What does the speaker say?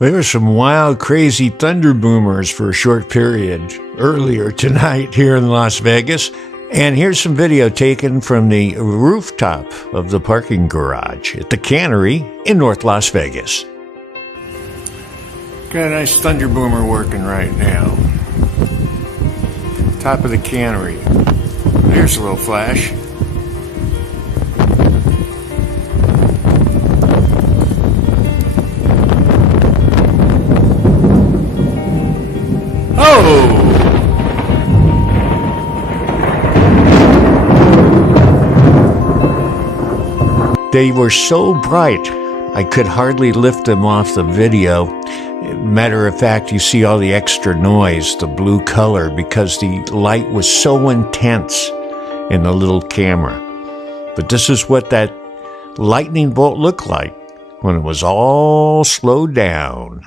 There were some wild, crazy thunder boomers for a short period earlier tonight here in Las Vegas. And here's some video taken from the rooftop of the parking garage at the Cannery in North Las Vegas. Got a nice thunder boomer working right now. Top of the Cannery. There's a little flash. Oh! They were so bright, I could hardly lift them off the video. Matter of fact, you see all the extra noise, the blue color, because the light was so intense in the little camera. But this is what that lightning bolt looked like when it was all slowed down.